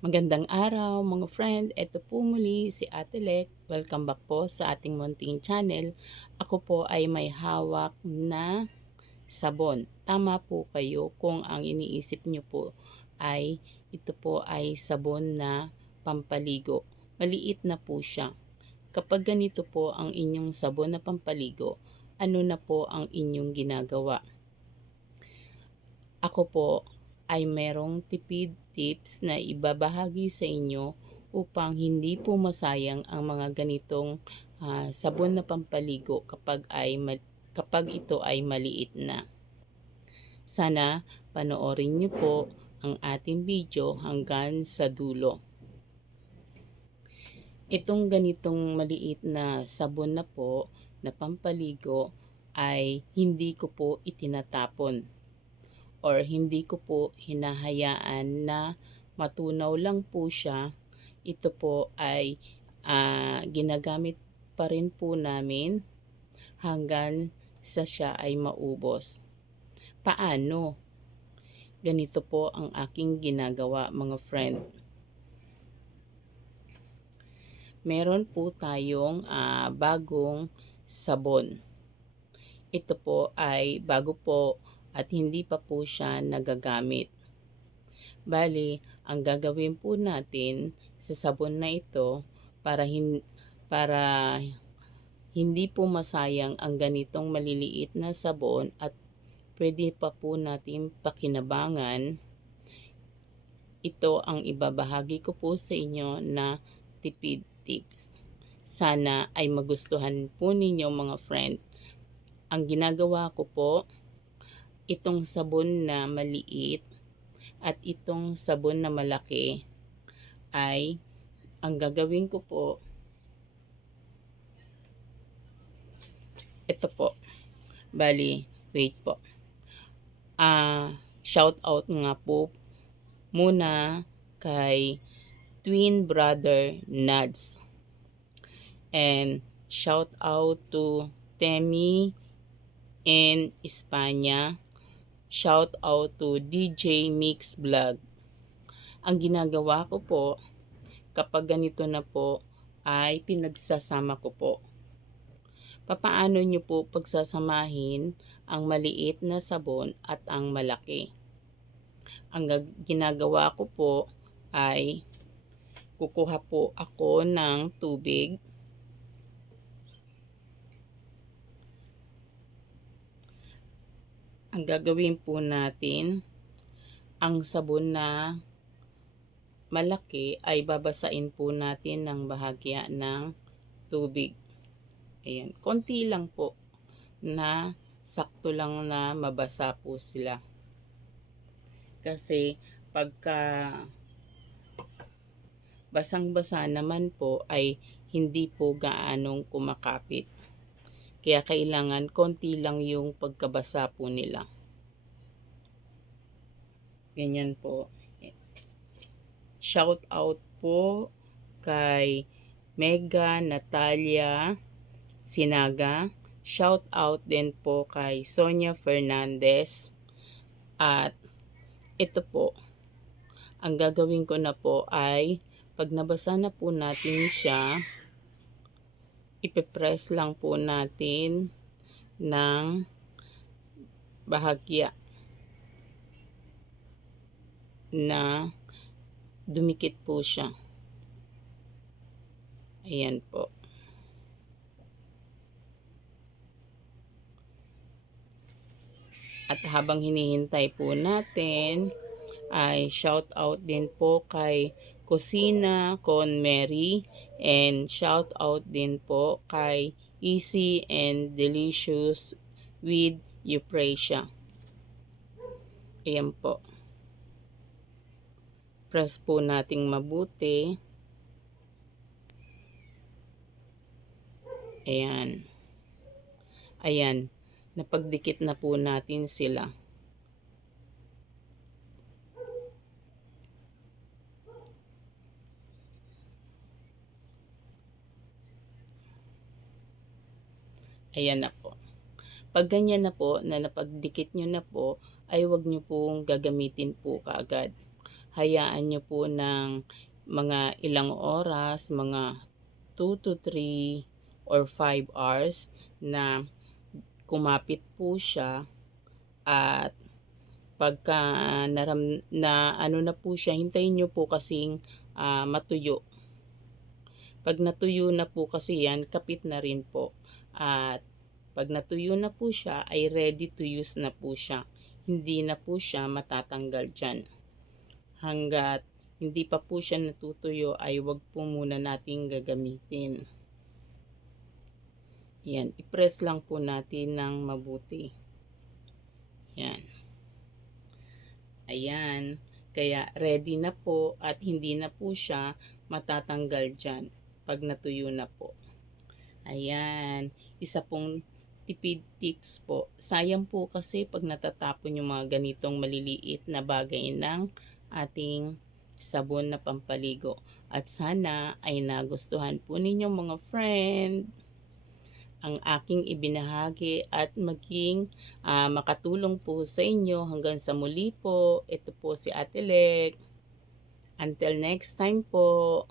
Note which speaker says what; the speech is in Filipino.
Speaker 1: Magandang araw mga friend, ito po muli si Ate Lek. Welcome back po sa ating munting channel. Ako po ay may hawak na sabon. Tama po kayo kung ang iniisip nyo po ay ito po ay sabon na pampaligo. Maliit na po siya. Kapag ganito po ang inyong sabon na pampaligo, ano na po ang inyong ginagawa? Ako po ay merong tipid tips na ibabahagi sa inyo upang hindi po masayang ang mga ganitong ah, sabon na pampaligo kapag ay kapag ito ay maliit na. Sana panoorin niyo po ang ating video hanggang sa dulo. Itong ganitong maliit na sabon na po na pampaligo ay hindi ko po itinatapon or hindi ko po hinahayaan na matunaw lang po siya. Ito po ay ah, ginagamit pa rin po namin hanggang sa siya ay maubos. Paano? Ganito po ang aking ginagawa mga friend. Meron po tayong ah, bagong sabon. Ito po ay bago po at hindi pa po siya nagagamit. Bali, ang gagawin po natin sa sabon na ito para hin para hindi po masayang ang ganitong maliliit na sabon at pwede pa po natin pakinabangan. Ito ang ibabahagi ko po sa inyo na tipid tips. Sana ay magustuhan po ninyo mga friend. Ang ginagawa ko po, itong sabon na maliit at itong sabon na malaki ay ang gagawin ko po ito po. Bali wait po. Ah shout out nga po muna kay twin brother Nads. And shout out to Temi in Espanya Shout out to DJ Mix Vlog. Ang ginagawa ko po, kapag ganito na po, ay pinagsasama ko po. Papaano nyo po pagsasamahin ang maliit na sabon at ang malaki? Ang ginagawa ko po ay kukuha po ako ng tubig ang gagawin po natin, ang sabon na malaki ay babasain po natin ng bahagya ng tubig. Ayan, konti lang po na sakto lang na mabasa po sila. Kasi pagka basang-basa naman po ay hindi po gaanong kumakapit. Kaya kailangan konti lang yung pagkabasa po nila. Ganyan po. Shout out po kay Mega Natalia Sinaga. Shout out din po kay Sonia Fernandez. At ito po, ang gagawin ko na po ay pag nabasa na po natin siya, ipipress lang po natin ng bahagya na dumikit po siya. Ayan po. At habang hinihintay po natin, ay shout out din po kay Kusina Con Mary and shout out din po kay Easy and Delicious with Euprasia. Ayan po. Press po nating mabuti. Ayan. Ayan. Napagdikit na po natin sila. Ayan na po. Pag ganyan na po, na napagdikit nyo na po, ay wag nyo pong gagamitin po kaagad. hayaan nyo po ng mga ilang oras, mga 2 to 3 or 5 hours na kumapit po siya at pagka naram, na ano na po siya, hintayin nyo po kasing ah, matuyo. Pag natuyo na po kasi yan, kapit na rin po. At pag natuyo na po siya, ay ready to use na po siya. Hindi na po siya matatanggal dyan. Hanggat hindi pa po siya natutuyo, ay wag po muna nating gagamitin. Yan, i-press lang po natin ng mabuti. Yan. Ayan. Kaya ready na po at hindi na po siya matatanggal dyan pag natuyo na po. Ayan. Isa pong tipid tips po. Sayang po kasi pag natatapon yung mga ganitong maliliit na bagay ng ating sabon na pampaligo. At sana ay nagustuhan po ninyo mga friend ang aking ibinahagi at maging ah, makatulong po sa inyo hanggang sa muli po. Ito po si Ate Lek. Until next time po.